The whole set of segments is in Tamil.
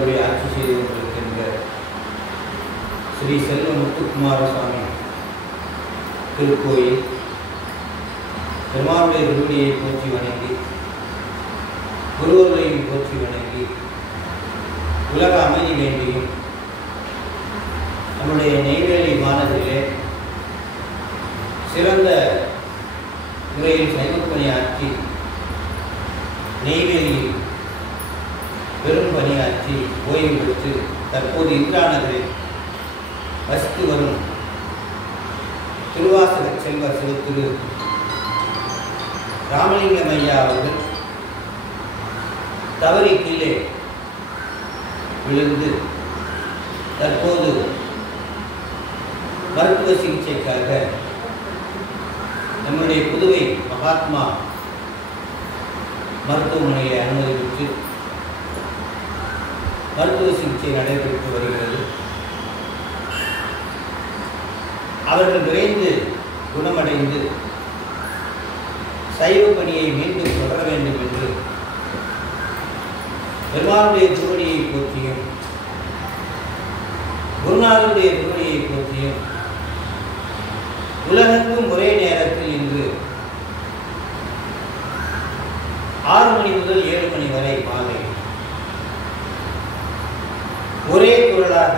எழுந்தருளி ஆட்சி செய்து கொண்டிருக்கின்ற ஸ்ரீ செல்வ முத்துக்குமார சுவாமி திருக்கோயில் பெருமாளுடைய திருவடியை போற்றி வணங்கி, குருவர்களையும் போற்றி வணங்கி, உலக அமைதி வேண்டியும் நம்முடைய நெய்வேலி மாநகரிலே சிறந்த முறையில் சைவப்பணியாற்றி நெய்வேலியில் பெரும் பணியாற்றி ஓய்வு பெற்று தற்போது இந்திரா நகரில் வசித்து வரும் திருவாசக செல்வர் சிவத்திரு ராமலிங்கம் ஐயா அவர்கள் தவறி கீழே விழுந்து தற்போது மருத்துவ சிகிச்சைக்காக நம்முடைய புதுவை மகாத்மா மருத்துவமனையை அனுமதித்து மருத்துவ சிகிச்சை நடைபெற்று வருகிறது. அவர்கள் விரைந்து குணமடைந்து சைவ பணியை மீண்டும் தொடர வேண்டும் என்று பெருமாளுடைய திருவடியை போற்றியும் குருநாதருடைய திருவடியை போற்றியும் உலகெங்கும் ஒரே நேரத்தில் இன்று 6 மணி முதல் 7 மணி வரை மாலை ஒரே குரலாக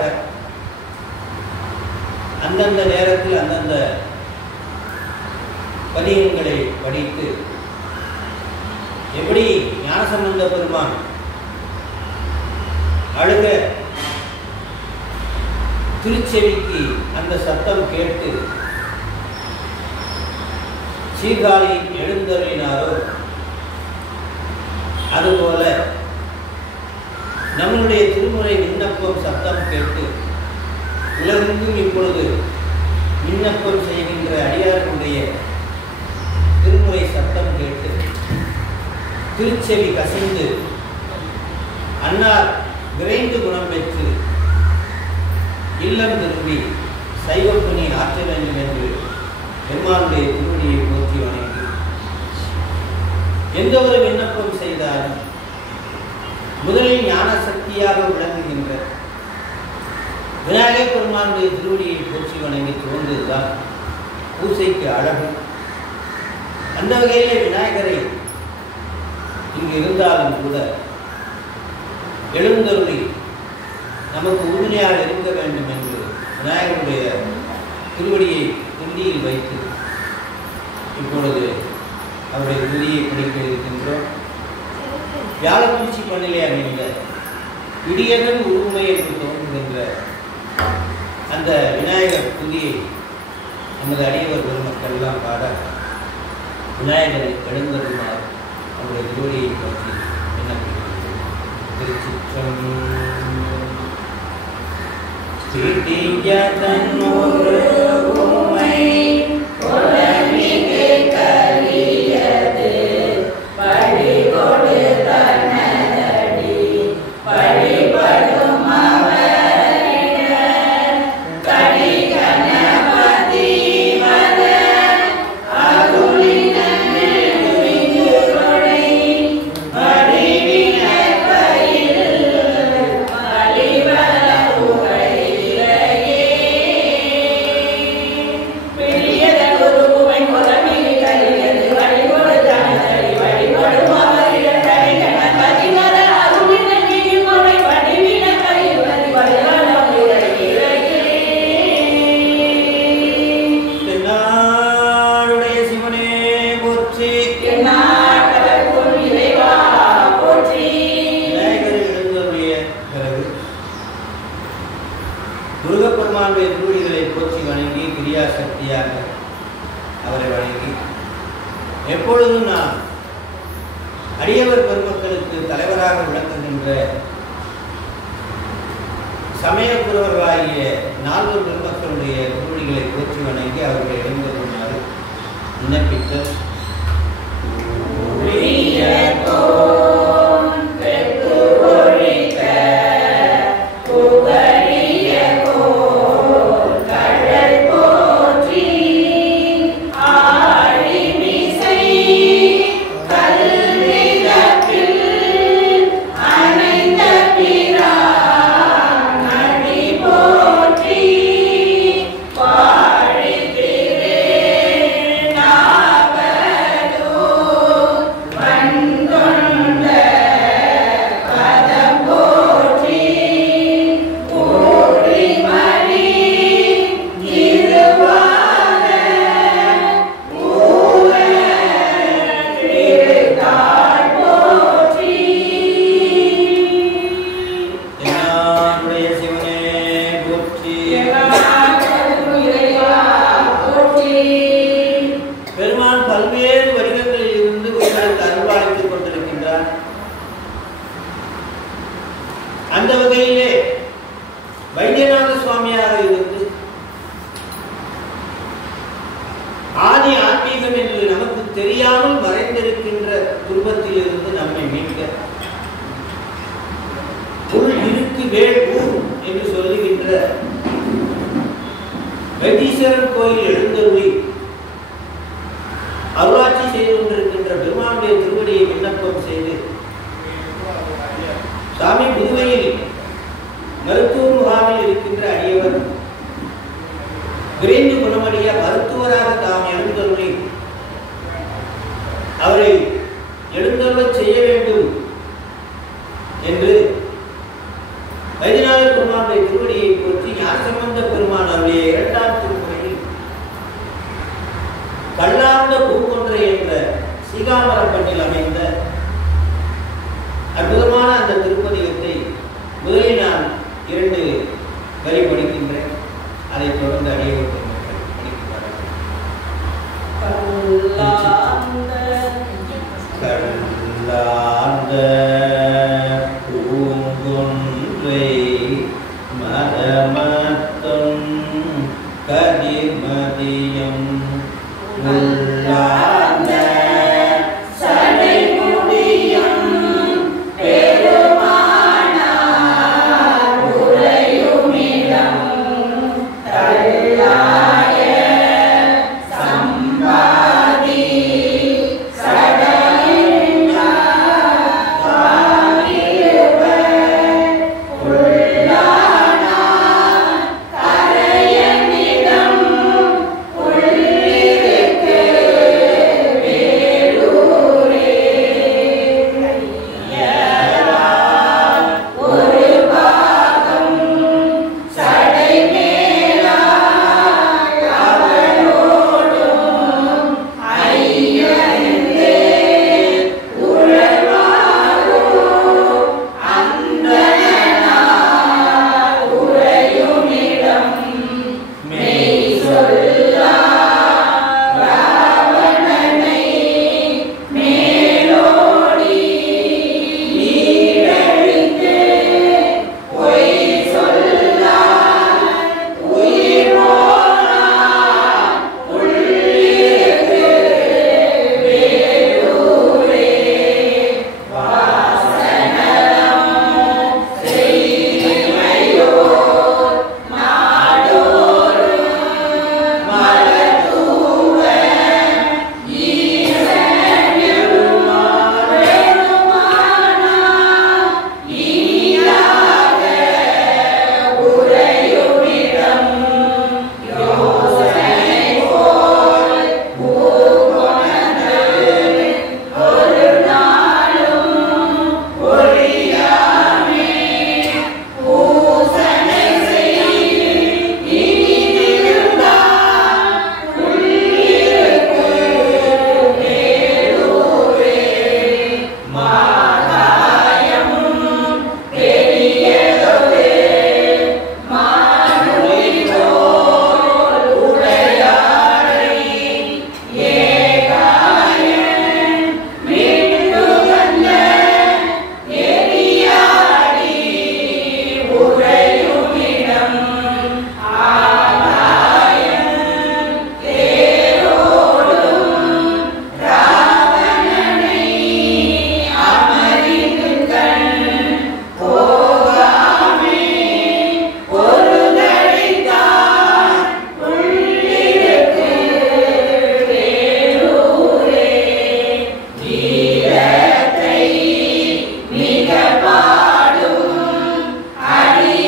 அந்தந்த நேரத்தில் அந்தந்த பதிகங்களை படித்து எப்படி ஞானசம்பந்த பெருமான் அழுக திருச்செவிக்கு அந்த சத்தம் கேட்டு சீர்காழி எழுந்தருளினாரோ அதுபோல நம்முடைய திருமுறை விண்ணப்பம் சத்தம் கேட்டு உலகெங்கும் இப்பொழுது விண்ணப்பம் செய்கின்ற அடியார்களுடைய திருமுறை சத்தம் கேட்டு திருச்செவி கசிந்து அன்னார் விரைந்து குணம் பெற்று இல்லம் திரும்பி சைவப்பணி ஆற்ற வேண்டும் என்று பெருமானுடைய திருவடியை போற்றி வணங்கி எந்த ஒரு விண்ணப்பம் செய்தாலும் முதலில் ஞான சக்தியாக விளங்குகின்ற விநாயகர் பெருமானுடைய திருவடியை போற்றி வணங்கி தோன்றுவதுதான் பூசைக்கு அழகு. அந்த வகையிலே விநாயகரை இங்கு இருந்தாலும் கூட எழுந்தருளி நமக்கு உறுதுணையாக இருக்க வேண்டும் என்று விநாயகருடைய திருவடியை துண்டியில் வைத்து இப்பொழுது அவருடைய துதியை படிக்க இருக்கின்றோம். வியாழக்குறிச்சி பண்ணிலே அமைந்த இடியதன் உரிமை என்று தோன்றுகின்ற அந்த விநாயகர் துதியை நமது அடியவர் பெருமக்கள் எல்லாம் பாட விநாயகரை எழுந்தருமாறு அவருடைய திருவடியை பற்றி விண்ணப்பிக்கின்றோம். திருச்சிற்றம்பலம். முருகப்பெருமானுடைய திருவடிகளை போற்றி வணங்கி கிரியா சக்தியாக அவரை வணங்கி எப்பொழுதும் நான் அடியவர் பெருமக்களுக்கு தலைவராக விளங்குகின்ற சமயக்குறவர்களாகிய 4 பெருமக்களுடைய திருவடிகளை போற்றி வணங்கி அவர்களை இணைந்ததுமாறு விண்ணப்பித்த கல்விதப்பில் அணைந்த பிறா அந்த வகையிலே வைத்தியநாத சுவாமியாக இருந்து ஆதி ஆன்மீகம் என்று நமக்கு தெரியாமல் மறைந்திருக்கின்ற துன்பத்தில் இருந்து நம்மை மீட்க உள் இருக்கு வேள் ஊர் என்று சொல்லுகின்ற வைத்தீஸ்வரன் கோயில் எழுந்தருளி அருளாட்சி செய்து கொண்டிருக்கின்ற பெருமானுடைய திருவடியை விண்ணப்பம் செய்து சாமி புதுவையில் மருத்துவ முகாமில் இருக்கின்ற அடியவர் விரைந்து குணமடைய மருத்துவராக தாம் எழுந்தருளி அவரை எழுந்தருளச் செய்ய வேண்டும் என்று வைத்தியநாத பெருமானுடைய திருவடியை போற்றி ஞானசம்பந்த பெருமான் அவருடைய இரண்டாம் திருமுறையில் கல்லார்ந்த பூங்கொன்றை என்ற சீகாமரப்பட்டில் அமைந்த அற்புதமான அந்த திருப்பதிகத்தை முதலில் நான் 2 வரி படிக்கின்றேன். அதைத் தொடர்ந்து அடியவர் கல்லார்ந்த பூங்கொன்றை மதமத்தம் கதிர்மதியம் உள்ளார்ந்த மிக பாடும் அடி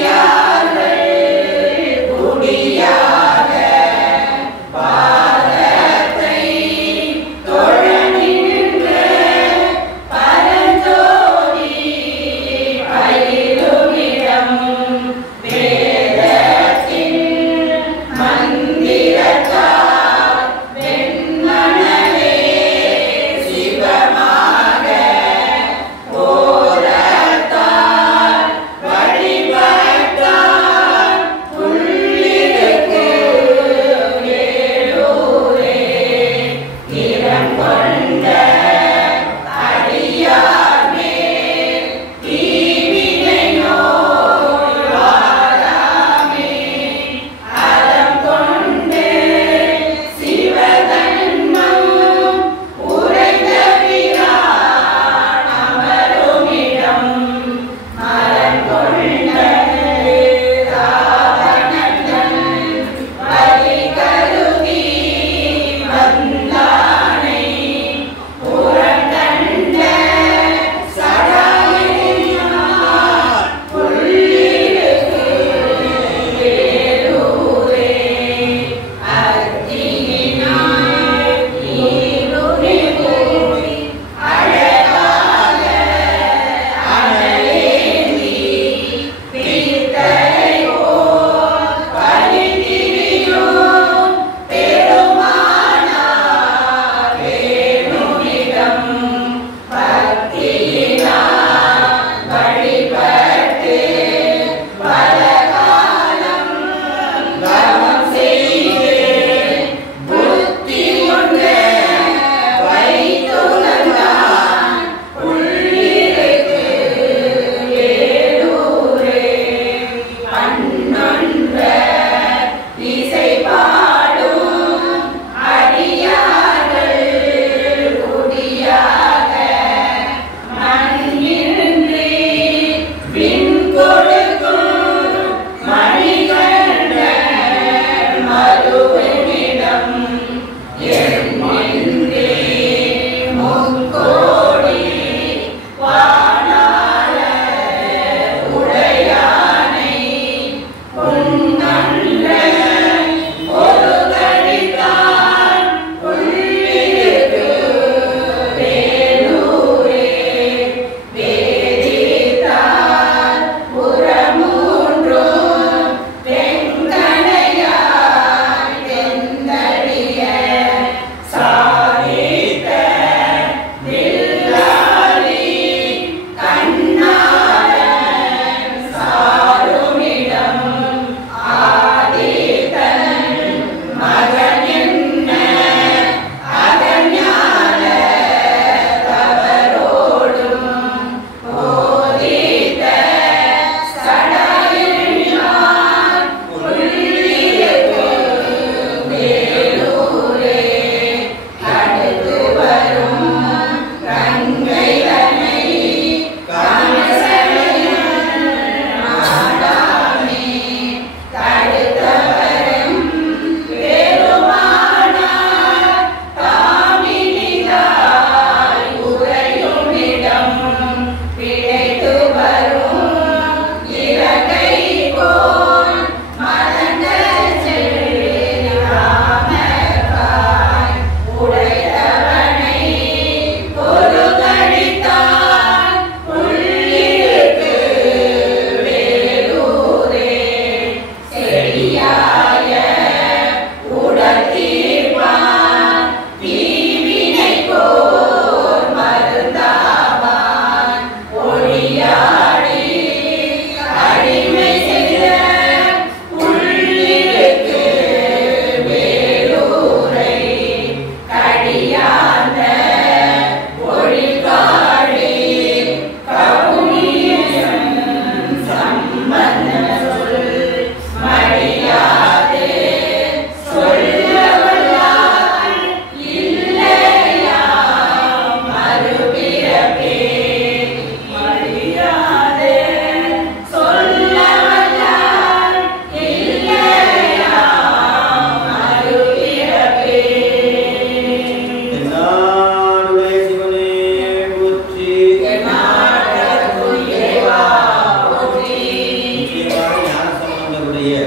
பெருமானுடைய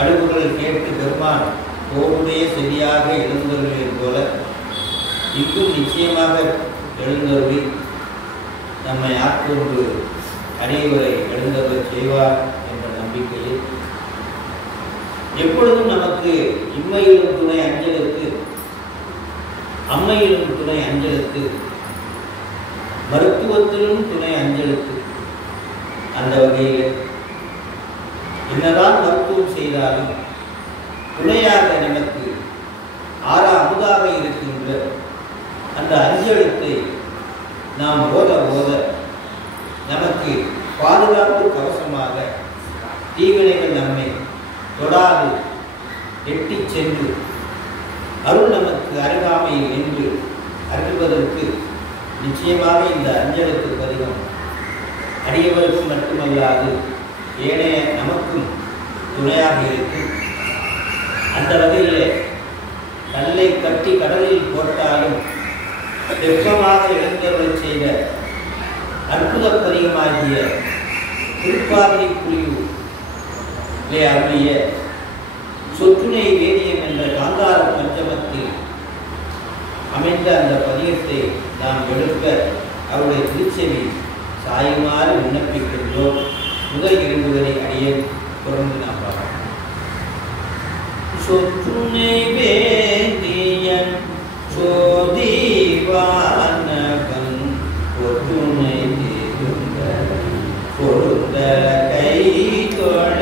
அடுப்புகள் கேட்டு பெருமான் போவதே சரியாக எழுந்தவர்கள் போல இங்கும் நிச்சயமாக எழுந்தவர்கள் நம்மை ஆட்கொண்டு அனைவரை எழுந்தவர் செய்வார் என்ற நம்பிக்கையில் எப்பொழுதும் நமக்கு இம்மையிலும் துணை அஞ்சலுக்கு அம்மையிலும் துணை அஞ்சலுக்கு மருத்துவத்திலும் துணை அஞ்சலுக்கு அந்த வகையில் என்னதான் மருத்துவம் செய்தாலும் துணையாக நமக்கு அமுதாக இருக்கின்ற அந்த அஞ்செழுத்தை நாம் ஓத ஓத நமக்கு பாதுகாப்பு கவசமாக தீவினைகள் நம்மை தொடாது எட்டி சென்று அருள் நமக்கு அருகாமையில் என்று அறிவதற்கு நிச்சயமாக இந்த அஞ்செழுத்து பதிகம் அடியவருக்கும் மட்டுமல்லாது ஏனைய நமக்கும் துணையாக இருக்கும். அந்த வகையில் கல்லை கட்டி கடலில் போட்டாலும் வெப்பமாக எழுந்தவர்கள் செய்த அற்புத பதிகமாகிய திருப்பாதிரி புலியூரிலே அருளிய சொற்றுணை வேதியம் என்ற காந்தார பஞ்சமத்தில் அமைந்த அந்த பதிகத்தை நாம் எடுக்க அவருடைய திருச்செவி சாயுமாறு விண்ணப்பிக்கின்றோம். முதல் 2 வரை அடிய தொடர்ந்து நாம் பார்க்கலாம். சொற்றுணை வேதியன் சோதிவானகன் பொற்றுணை பொருந்த கை தொழ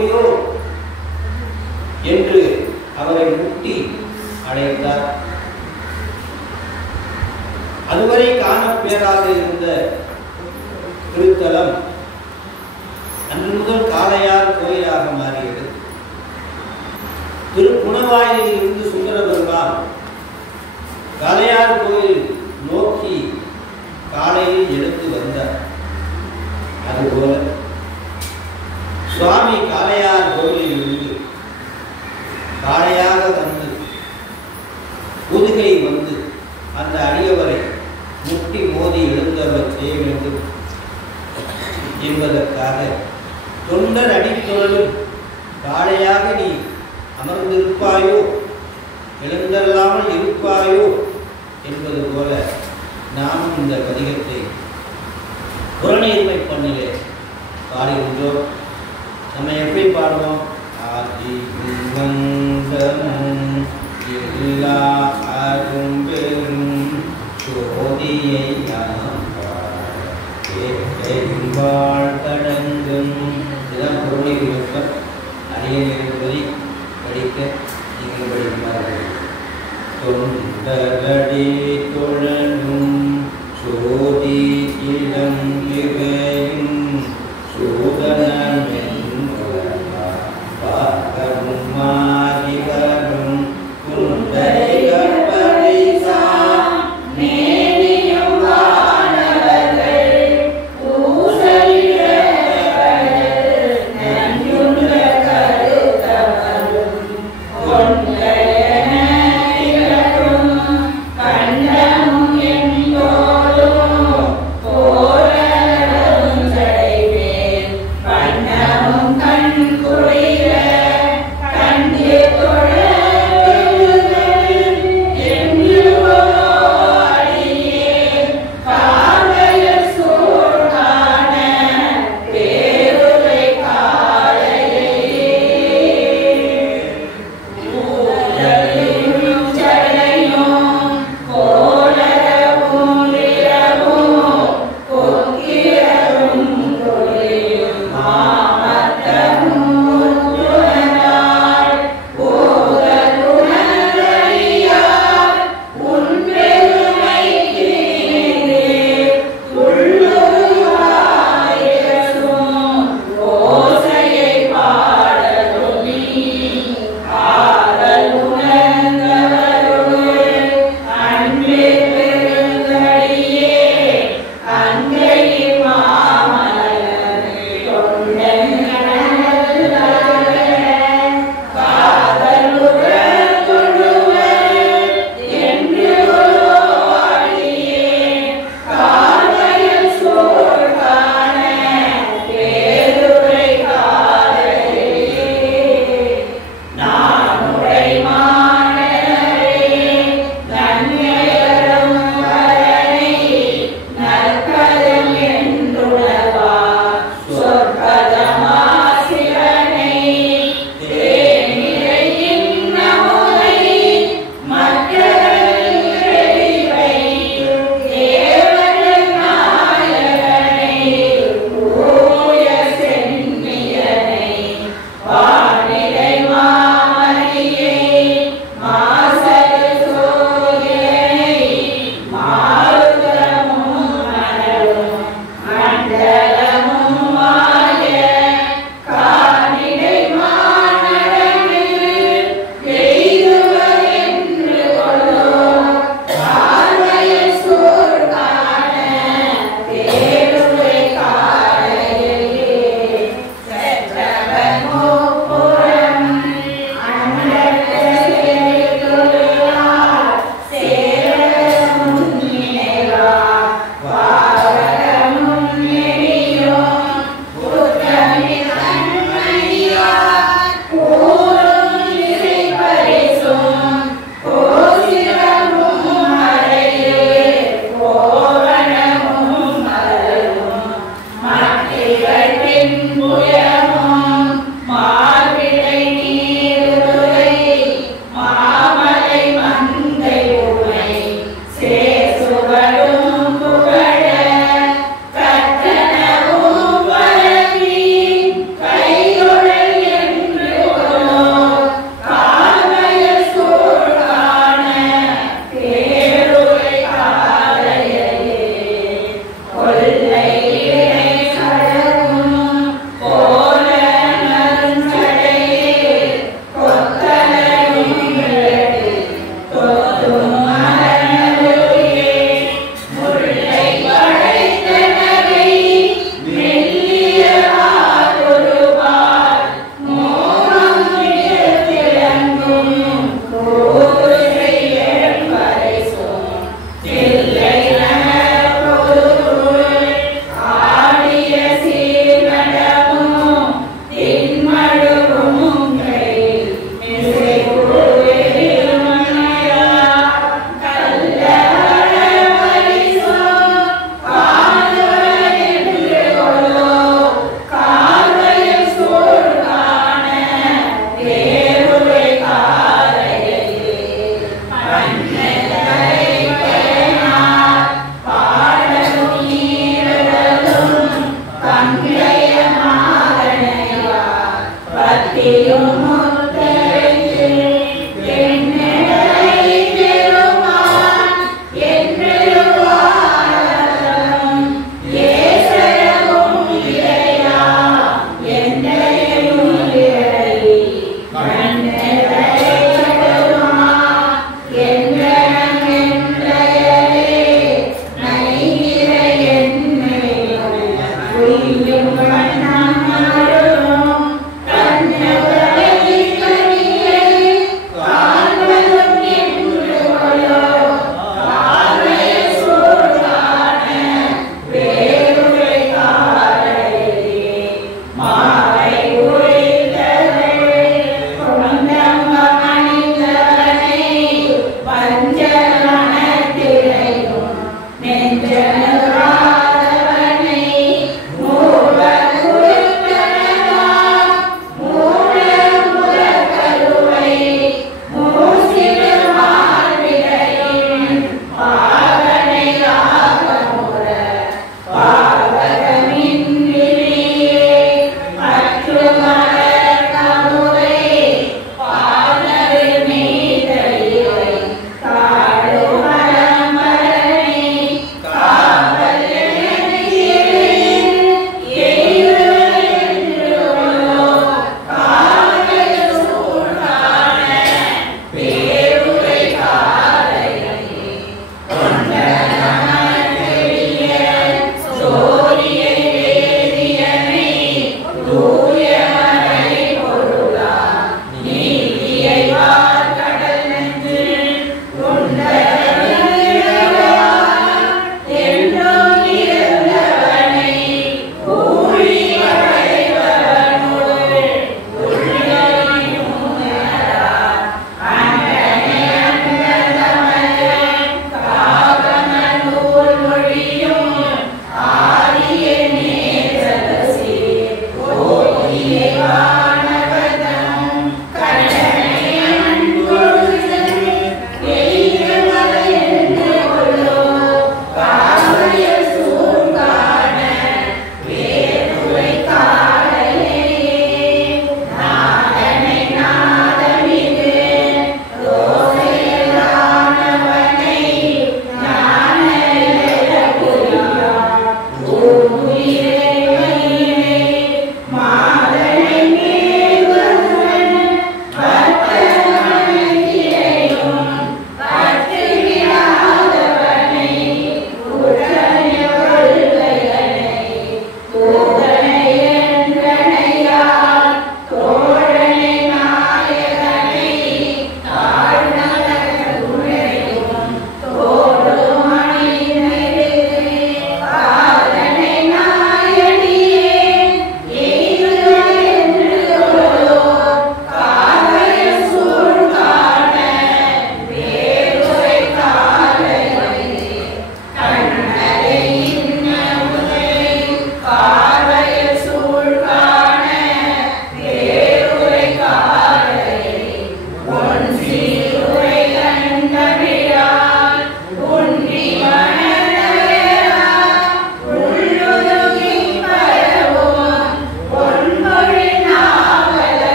ஜோதியோ என்று அவரை முட்டி அழைத்தார். அதுவரை காணப்பேராக இருந்த திருத்தலம் அன்று முதல் காளையார் கோயிலாக மாறியது. திருப்புணவாயில் இருந்து சுந்தர பெருமான் காளையார் கோயில் நோக்கி காலையில் எடுத்து வந்தார். அதுபோல சுவாமி காளையார் கோயிலில் இருந்து காளையாக வந்து புதுகை வந்து அந்த அடியவரை முட்டி மோதி எழுந்தவர் செய்ய வேண்டும் என்பதற்காக தொண்டர் அடித்தொழிலும் காளையாக நீ அமர்ந்திருப்பாயோ எழுந்தல்லாமல் இருப்பாயோ என்பது போல நாமும் இந்த பதிகத்தை புறநீர்மை பண்ணிலே பாடுகின்றோம். நம்ம எப்படி பாடுவோம்? ஆதி எல்லா அரும்பெரும் சோதியை கடங்கும் இதுதான் பொருளின் நோக்கம். அரியணை படிக்க நீங்கள் படிக்கிறார்கள். தொண்டரடி தொழனும் சோதி இடம் இவையும் சூதனமென் பார்க்கவும் மாறிவரும் குண்டை கற்பரிசா மேனியும் வானவர்கள் பூசலிடப்படு நஞ்சுண்ட கருத்தவரும் கொண்டையன இவரும் கண்டமும்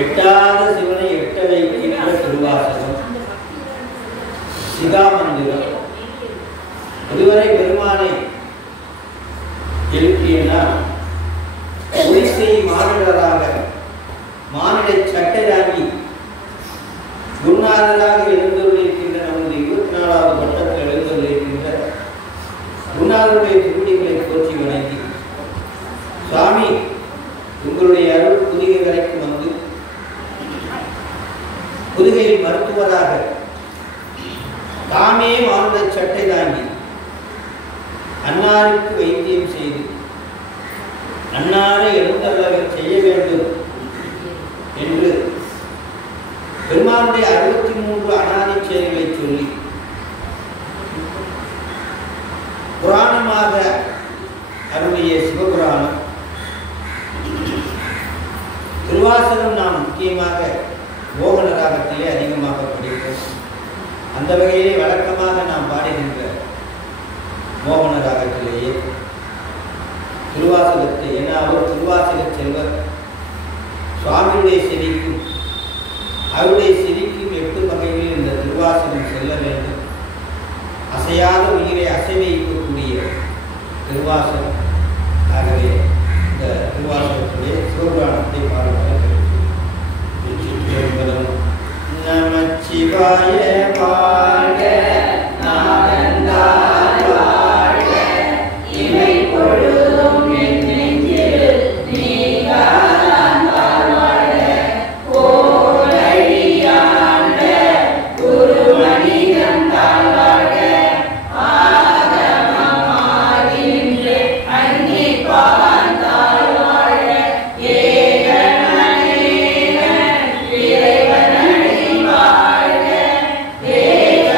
எட்டாத சிவனை எட்ட வைக்கின்ற திருவாசகம் சிகாமந்திரம். இதுவரை பெருமானை எழுப்பியனா ஒளிசை மாநிலராக மானிட சட்டராகி குருநாதராக எழுந்தருளிருக்கின்ற நமது 24வது வட்டத்தில் எழுந்தருளிருக்கின்ற குருநாதருடைய திருவடிகளை போற்றி வணங்கி, சுவாமி உங்களுடைய அருள் புதிய வரைக்கும் வந்து புதுகையில் மருத்துவராக தாமே வாழ்ந்த சட்டை தாங்கி அன்னாருக்கு வைத்தியம் செய்து அன்னாரை எழுந்தருள செய்ய வேண்டும் என்று பெருமானுடைய 63 அனாதி செயல்களை சொல்லி புராணமாக அருளிய சிவபுராணம் திருவாசகம் நாம் முக்கியமாக மோகன ராகத்திலே அதிகமாக படிப்போம். அந்த வகையிலே வழக்கமாக நாம் பாடுகின்ற மோகன ராகத்திலேயே திருவாசகத்தை, ஏன்னா அவர் திருவாசக செல்வர், சுவாமியுடைய செவிக்கும் அவருடைய செவிக்கும் 8 வகையில் இந்த திருவாசகம் செல்ல வேண்டும். அசையாத உயிரை அசைவைக்கக்கூடிய திருவாசகம். ஆகவே இந்த திருவாசகத்திலே சிவபுராணத்தை பாடுவார்கள். நமச்சிவாய வாழ்க, நாதந்தாள் வாழ்க, இவை பொழுதும் என் நெஞ்சில் நீங்காதான் வாழ்க, கோலடியாண்ட குருமணிகந்தாள் வாழ்க, ஆகமமாகின்று அன்னிப்பாந்தாள் வாழ்க, ஏகனேகன் இறைவனடி வாழ்க, தேவ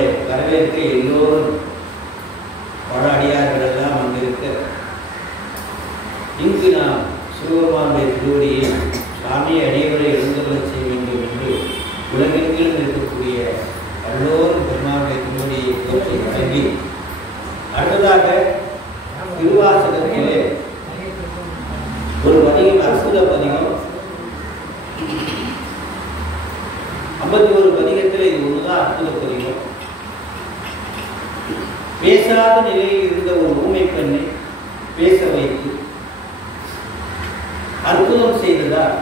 நம்மளை வரவேற்க எல்லோரும் பல அடியார்கள் எல்லாம் வந்திருக்க இங்கு நாம் சிவபெருமானுடைய திருவடியை சாமி அடியவரை எழுந்தருளச் செய்ய வேண்டும் என்று உலகெங்கிலும் இருக்கக்கூடிய எல்லோரும் பெருமானுடைய திருவடியை போற்றி வழங்கி அடுத்ததாக திருவாசகத்திலே ஒரு பதிகம் அற்புத பதிகம் 51 பதிகத்தில் இது ஒன்றுதான் அற்புத பதிகம். பேசாத நிலையில் இருந்த ஒரு ஊமை பெண்ணை பேச வைத்து அற்புதம் செய்ததால்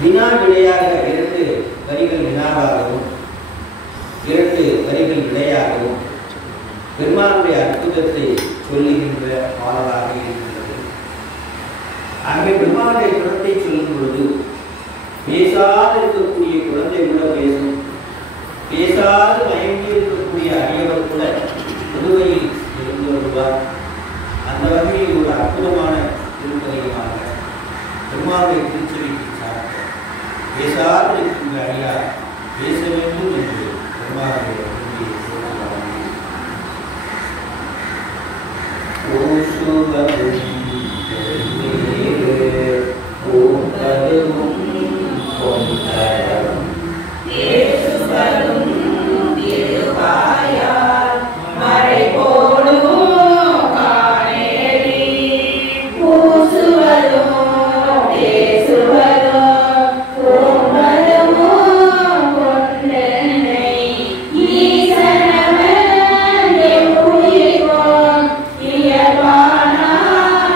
வினா விடையாக 2 வரிகள் வினாவாகவும் 2 வரிகள் விடையாகவும் பெருமானுடைய அற்புதத்தை சொல்லுகின்ற பாடலாக இருக்கிறது. ஆகவே பெருமானுடைய குணத்தை சொல்லும் பொழுது பேசாது இருக்கக்கூடிய குழந்தை கூட பேசும், பேசாது மயங்கி இருக்கக்கூடிய அடியவர் கூட புதுவையில் இருந்து வருவார். அந்த வகையில் ஒரு அற்புதமான திருப்பதிகமாக பெருமானுடைய திருச்செவிக்கு சார்ந்த பேசாது இருக்கின்ற அடியார் பேச வேண்டும் என்று பெருமானுடைய Yeah.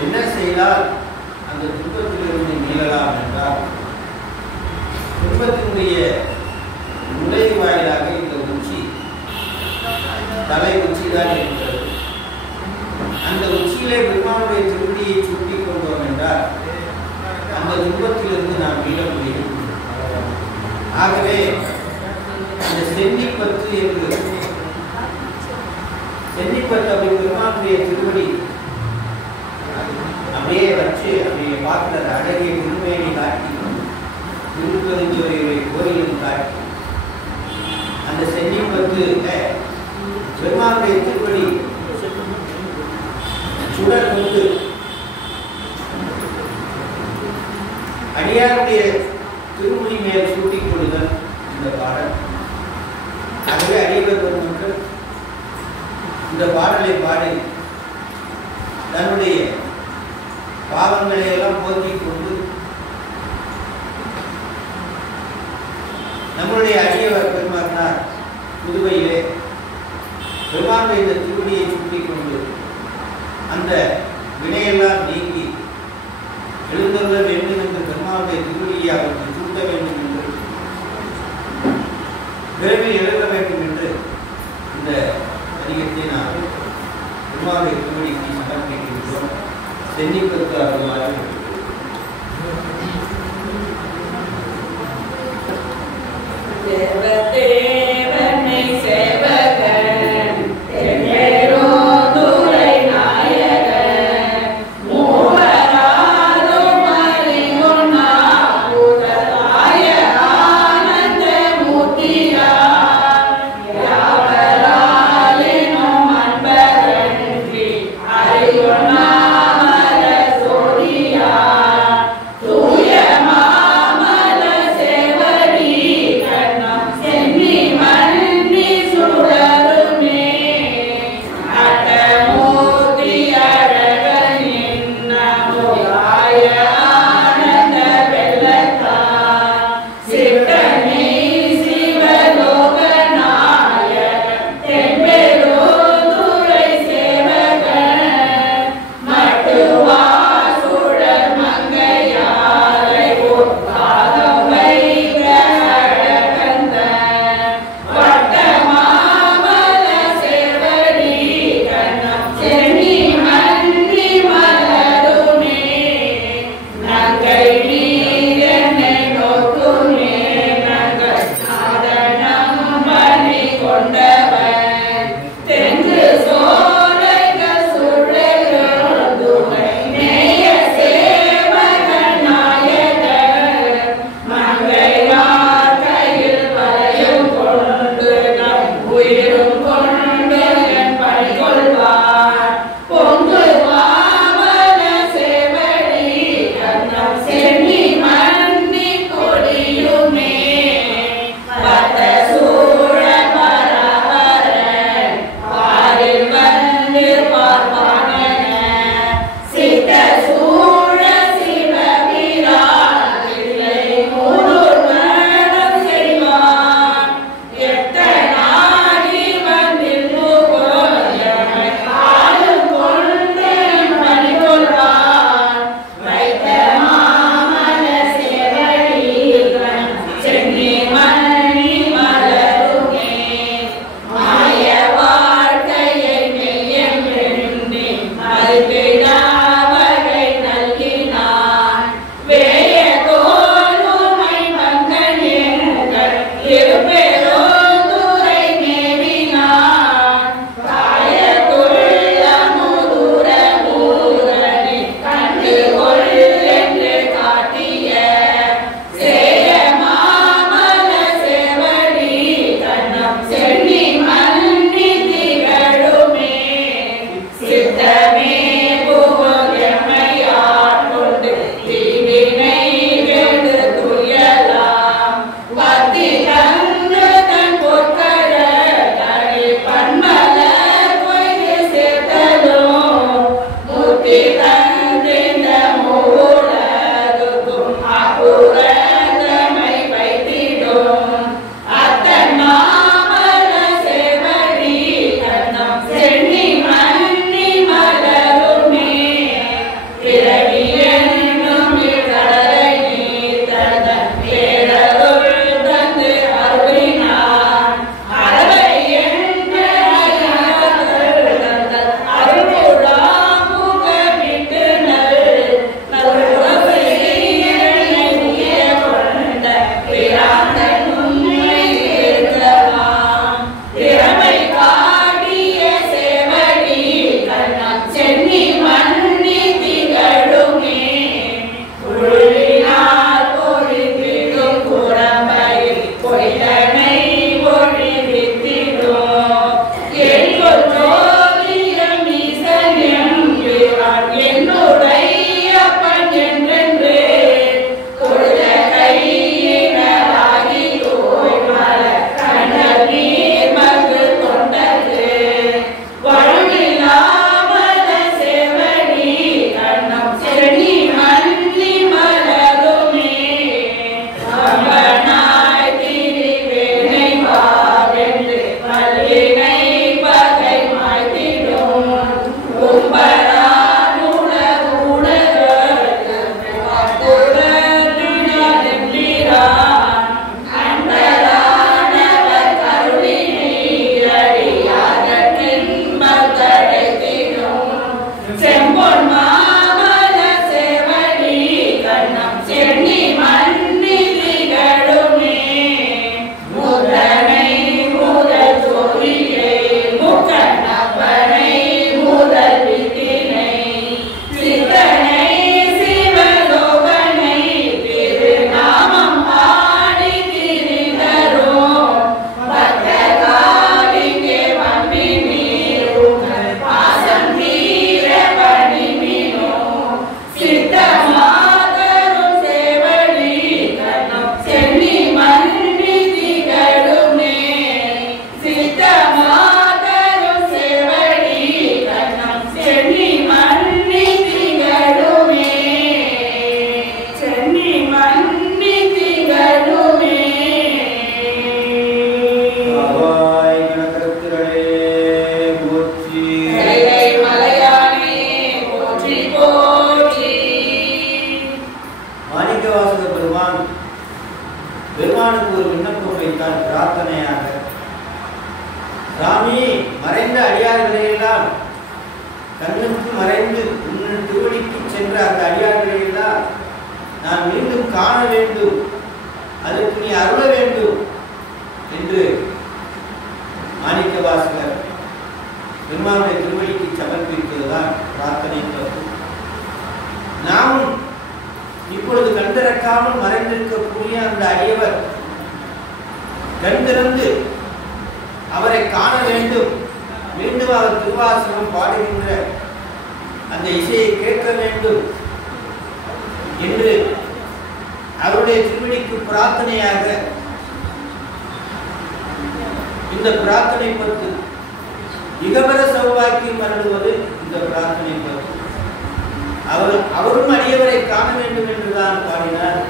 என்ன செய்தால் அந்த துன்பத்திலிருந்து மீளலாம் என்றால் துன்பத்தினுடைய நுழைவாயிலாக இந்த உச்சி, தலை உச்சி தான் இருக்கிறது. அந்த உச்சியிலே பெருமானுடைய திருவடியை சுட்டி கொண்டோம் என்றால் அந்த துன்பத்திலிருந்து நாம் மீள முடியும். ஆகவே அந்த சென்னிப்பத்து என்று சென்னிப்பத்து அப்படி பெருமானுடைய திருவடி அப்படியே வச்சு அப்படியே பார்க்கிற அழகிய திருமேனி காட்டி திருப்பெருஞ்சுவையுடைய கோயிலும் காட்டி அந்த சென்னிப்பத்து பெருமானுடைய திருவடி சுடர் கொண்டு அடியாருடைய திருமுடி மேல் சூட்டிக் கொள்ளுதல் இந்த பாடல். ஆகவே அடியவர் பெருமக்கள் இந்த பாடலை பாடி தன்னுடைய பாவங்களை எல்லாம் போக்கிக் கொண்டு நம்முடைய அடியவர் பெருமானார் புதுவையிலே பெருமானுடைய இந்த திருவடியை சுட்டிக் கொண்டு அந்த வினையெல்லாம் நீங்கி எழுந்துள்ள வேண்டும் என்று பெருமானுடைய திருவடியை அவருக்கு சூட்ட வேண்டும் என்று விரைவில் எழுத வேண்டும் என்று இந்த அதிகத்தை நாம் பெருமானுடைய திருவடிக்கு சமர்ப்பிக்கின்றோம். சென்னிப்பத்து அருள்வார்கள். தேவதேவனை சேவகன் சித்தமே புகழ் பெருமானுக்கு ஒரு விண்ணப்பம் வைத்தால் பிரார்த்தனையாக, சாமி மறைந்த அடியார்களை எல்லாம் கண்ணுக்கு மறைந்து உன் திருவடிக்கு சென்ற அந்த அடியார்களை எல்லாம் நான் மீண்டும் காண வேண்டும், அதற்கு நீ அருள வேண்டும் என்று மாணிக்கவாசகர் பெருமானுடைய திருவடிக்கு சமர்ப்பிப்பதுதான் பிரார்த்தனை. நாமும் இப்பொழுது கண் திறக்காமல் மறைந்திருக்கக்கூடிய அந்த அடியவர் கண் திறந்து அவரை காண வேண்டும், மீண்டும் அவர் திருவாசகம் பாடுகின்ற அந்த இசையை கேட்க வேண்டும் என்று அவருடைய திருவடிக்கு பிரார்த்தனையாக இந்த பிரார்த்தனை பத்து இகபர சௌபாக்கியம் அருளுவது இந்த பிரார்த்தனை பத்து. அவரும் அடியவரை காண வேண்டும் என்றுதான் பாடினார்,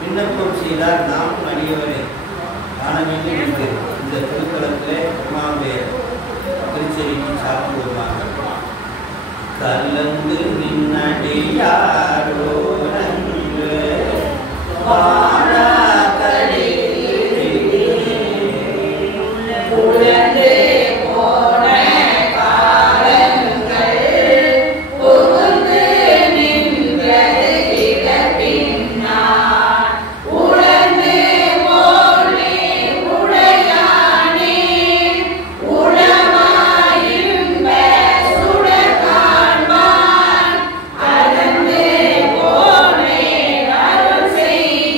விண்ணப்பம் செய்தார். நாமும் அடியவரை காண வேண்டும் என்று இந்த திருத்தலத்திலே பெருமானுடைய திருச்செவிக்கு சாப்பிடுவாங்க. கலந்து நின்னடியாரோ நன்று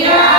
Yeah.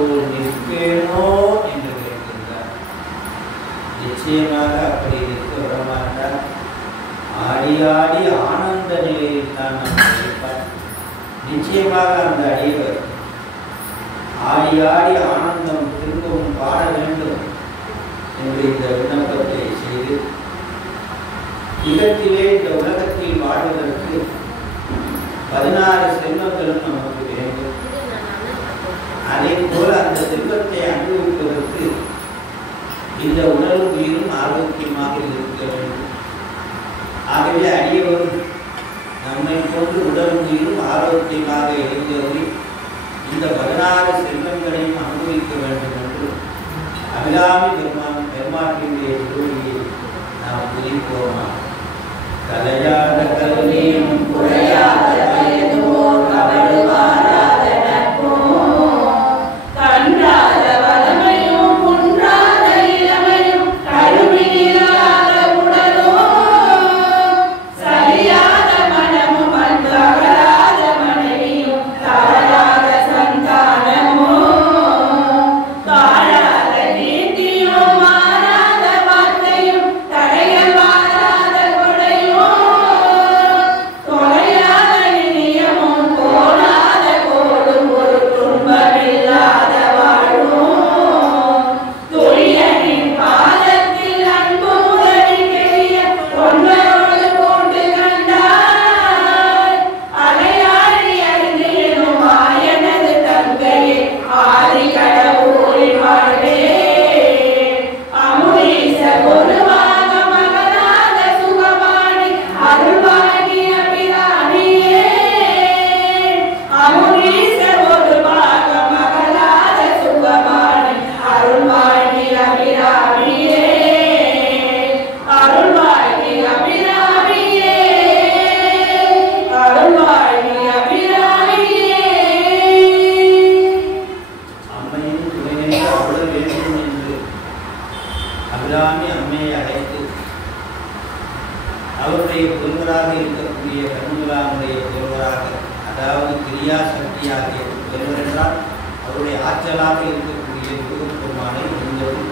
போல் நிற்பேனோ என்று கேட்கின்றார். நிச்சயமாக அப்படி நிற்க விடமாட்டார். ஆடி ஆடி ஆனந்த நிலையில் தான் நாம் இருப்பார். நிச்சயமாக அந்த அடியவர் ஆடி ஆடி ஆனந்தம் திரும்பவும் பாட வேண்டும் என்று இந்த விண்ணப்பத்தை செய்து இகத்திலே இந்த உலகத்தில் வாழ்வதற்கு 16 செல்வங்களும் நமக்கு வேண்டும். அதே போல அந்த செல்வத்தை அனுபவிப்பதற்கு இந்த உடலும் உயிரும் ஆரோக்கியமாக இருக்க வேண்டும். ஆகவே அடியவரும் நம்மை போன்று உடலும் உயிரும் ஆரோக்கியமாக இருந்தவரை இந்த 16 செல்வங்களையும் அனுபவிக்க வேண்டும் என்று அபிராமி பெருமாட்டினுடைய திருவடியை நாம் புதிப்போமா. கலையாத கல்வியும் குறையாத வயதுமோ கவடுவாராத நட்பும் கன்றாத வளமையும் குன்றாத இளமையும் கருவியில்லாத உடலும் சரியாத மனமும் அன்பகலாத மனைவியும் தவறாத சந்தானமும் தாழாத நீதியும் மாறாத வார்த்தையும் தடைகள் வாராத கொடையும் தொலையாத இனியமும் கோணாத கோடும் ஒரு துன்பமில்லாத வாழ்வும் துரியனின் பாதத்தில் அன்பு உதவி கெளிய ஒன்றோடு போட்டு கண்டாய் அலையாடி அறிந்தேனும் ஆயனது தங்கையே ஆதி கடவுளின் வாழ்வே அமுதீச குருவாக மகனாத சுகபாணி அருள்வாகி அபிராமியே அமுதீச குருவாக மகனாத சுகபாணி அருள்வாகி அபிராமியே அருள்வாகி அபிராமியே அருள்வாகி அபிராமியே. அம்மையின் துணையை அருள வேண்டும் என்று அபிராமி அம்மையை அழைத்து அவருடைய புதல்வராக இருக்கக்கூடிய கண்ணுலாமுடைய புதல்வராக, அதாவது கிரியா சக்தியாகிய புதல்வர் என்றால் அவருடைய ஆற்றலாக இருக்கக்கூடிய முருகப்பெருமானை இருந்தது.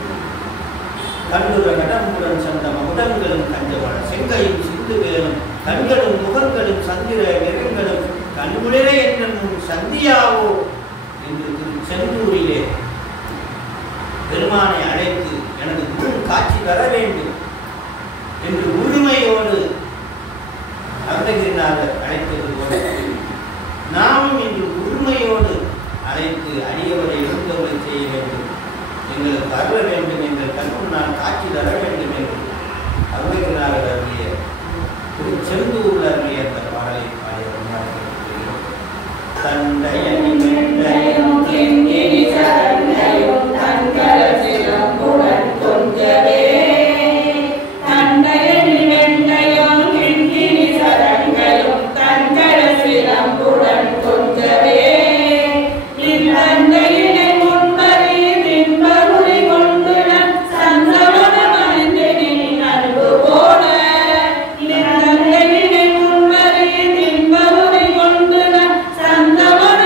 கண்டுர கடம்புடன் சந்த மகுடங்களும் கஞ்சவள செங்கையும் சிந்து வேலும் கண்களும் முகங்களும் சந்திர நிறங்களும் கண்குளிரே என்னும் சந்தியாவோ என்று செந்தூரிலே பெருமானை அழைத்து எனது முன் காட்சி தர வேண்டும் என்று உரிமையோடு அருணகிரிநாதர் அழைத்தது போல நாமும் இன்று உரிமையோடு அழைத்து அடியவரை இருந்தவரை செய்ய வேண்டும், எங்களுக்கு அருள வேண்டும், எங்கள் கண்முன்னால் காட்சி தர வேண்டும் என்று அருணகிரிநாதர் அருளிய செந்தூரில் அருளிய அந்த பாடலை பாடிய தண்டையணி மெண்டையும் கெங்கினி சரண்டையும் தன்கர சிலம்புடன் கொஞ்சவே தண்டையணி மெண்டையும் கெங்கினி சரண்களும் தன்கர சிலம்புடன் கொஞ்சவே இத்தந்தையினை முன்பறி தின்பருளி கொண்டுடன் சந்தவன மனிதனின் அன்பு போல இத்தந்தையினை முன்பறி தின்பருளி கொண்டுடன் சந்தவன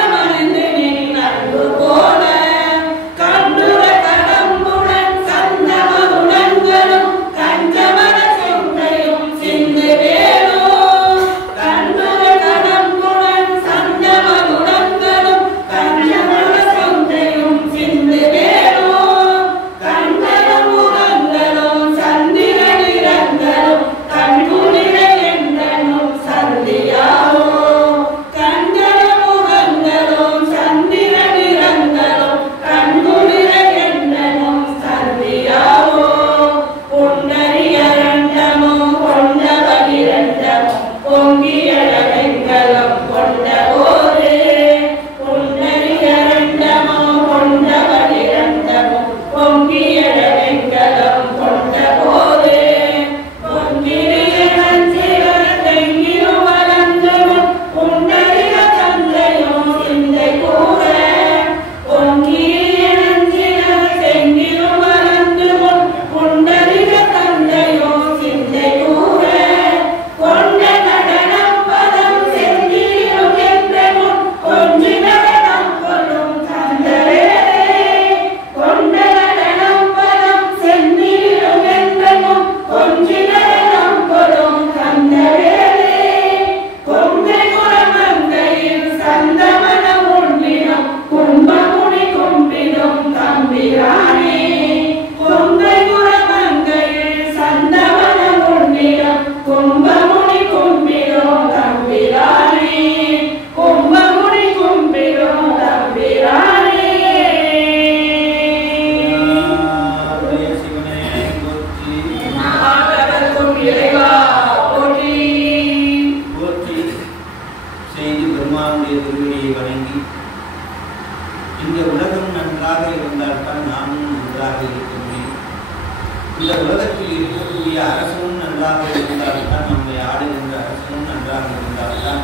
இந்த உலகத்தில் இருக்கக்கூடிய அரசனும் நன்றாக இருந்தால்தான், நம்மை ஆடுகின்ற அரசனும் நன்றாக இருந்தால்தான்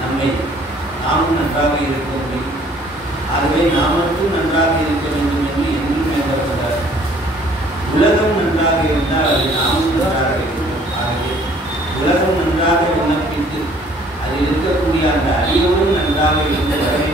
நம்மை நாமும் நன்றாக இருக்க முடியும். ஆகவே நாம் மட்டும் நன்றாக இருக்க வேண்டும் என்று என்றும் மேம்படுகிறார். உலகம் நன்றாக இருந்தால் அது நாமும் நன்றாக இருக்கும். ஆகவே உலகம் நன்றாக விண்ணப்பித்து அதில் இருக்கக்கூடிய அந்த அடியோடும் நன்றாக இருந்த வரை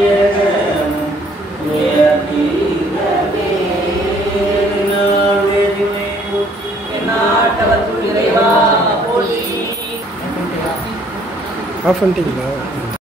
Yeah. ஆஃப் பண்ணிட்டீங்களா?